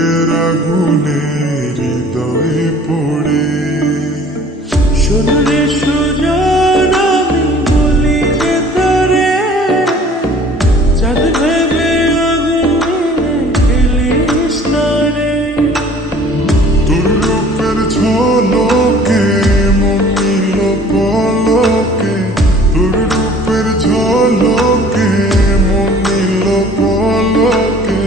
রূপের আগুনে হৃদয়ে পড়ে। শুনলে সুজন আমি বলি যে তোরে, চাঁদ ভেবে আগুনে খেলিস না রে। তোর রূপের ঝলকে মন নিল পলকে, তোর রূপের ঝলকে মন নিল পলকে।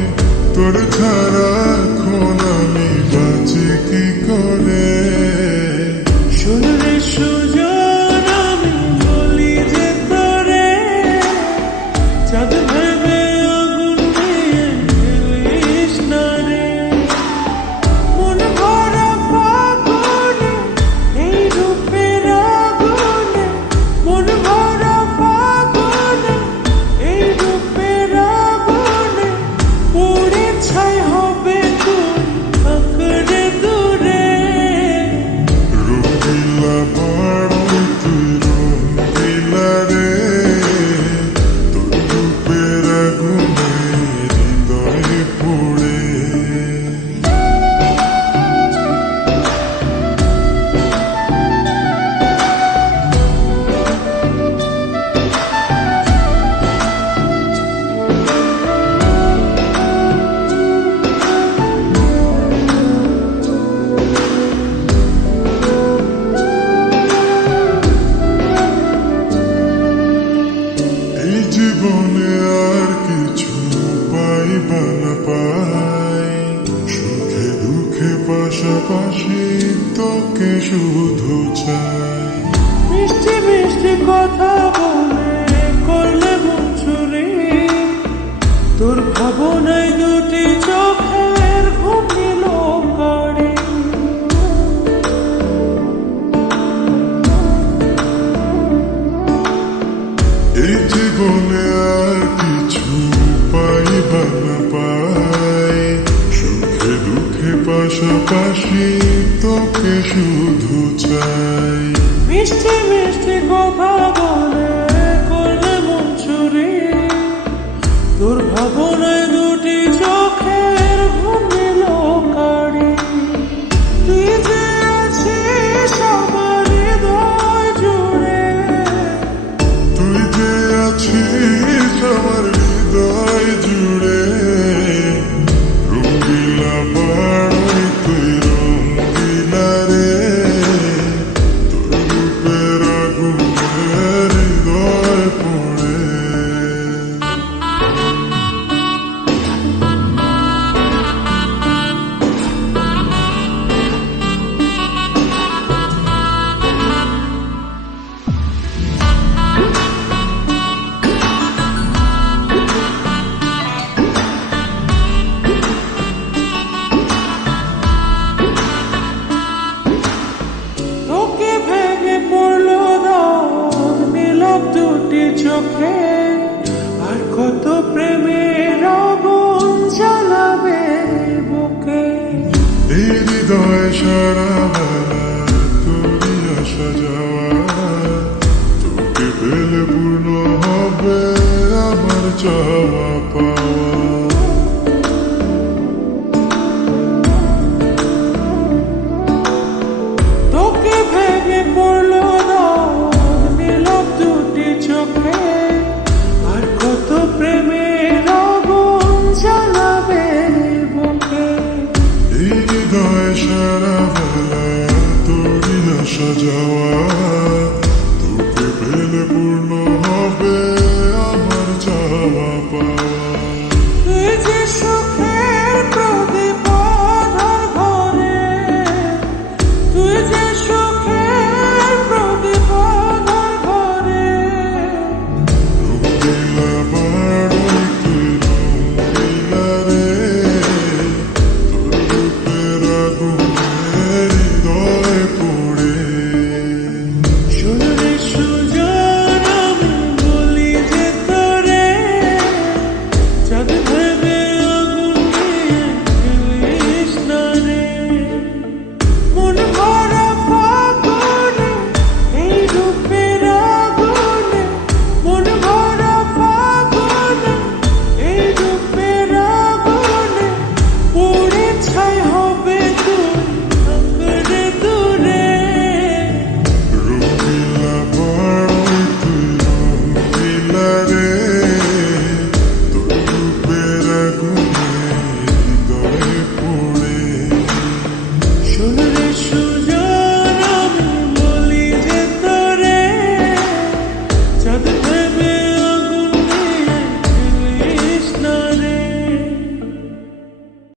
তোর ছাড়া এখন আমি বাঁচি কি করে। শুনলে সুজন আমি বলি যে তোরে, চাঁদ ভেবে আগুনে খেলিস না রে। মন ভরা ফাগুনে এই রূপের আগুনে, মন ভরা ফাগুনে এই রূপের আগুনে, পুড়ে ছাই হবে তুই আঁকড়ে দূরে। রঙিলা বাড়ি তুই রঙিলা রে, তোর রূপের আগুনে হৃদয়ে পড়ে। এই জীবনে আর কিছু পাইবা না পাই, সুখে দুঃখে পাশাপাশি তোকে শুধু চাই। মিষ্টি মিষ্টি কথা বলে করলে মন চুরি, তোর ভাবনায় দুটি চোখের ঘুম নিল কাড়ি। এই জীবনে আর কিছু পাইবা না পাই, সুখে দুঃখে পাশাপাশি তোকে শুধু চাই। মিষ্টি মিষ্টি কথা বলে করলে মন চুরি, তোর ভাবনায় দুটি চোখের ঘুম নিল কাড়ি। তুই যে আছিস আমার হৃদয় জুড়ে, তুই যে আছিস আমার হৃদয় জুড়ে। রঙিলা বাড়ি তুই রঙিলা রে, তোর রূপের আগুনে হৃদয় পড়ে। তোকে ভেঙে পড়লো দাগ নীলব দুটি চোখে, আর কত প্রেমের আগুন জ্বালাবে বুকে। এই হৃদয় সারা বেলা তোরই আসা যাওয়া, তোকে পেলে পূর্ণ হবে আমার চাওয়া পাওয়া। তোকে ভেঙে পড়লো দাগ নীলব দুটি চোখে, আর কত প্রেমের আগুন জ্বালাবে বুকে। এই হৃদয় সারা বেলা তোরই আসা যাওয়া,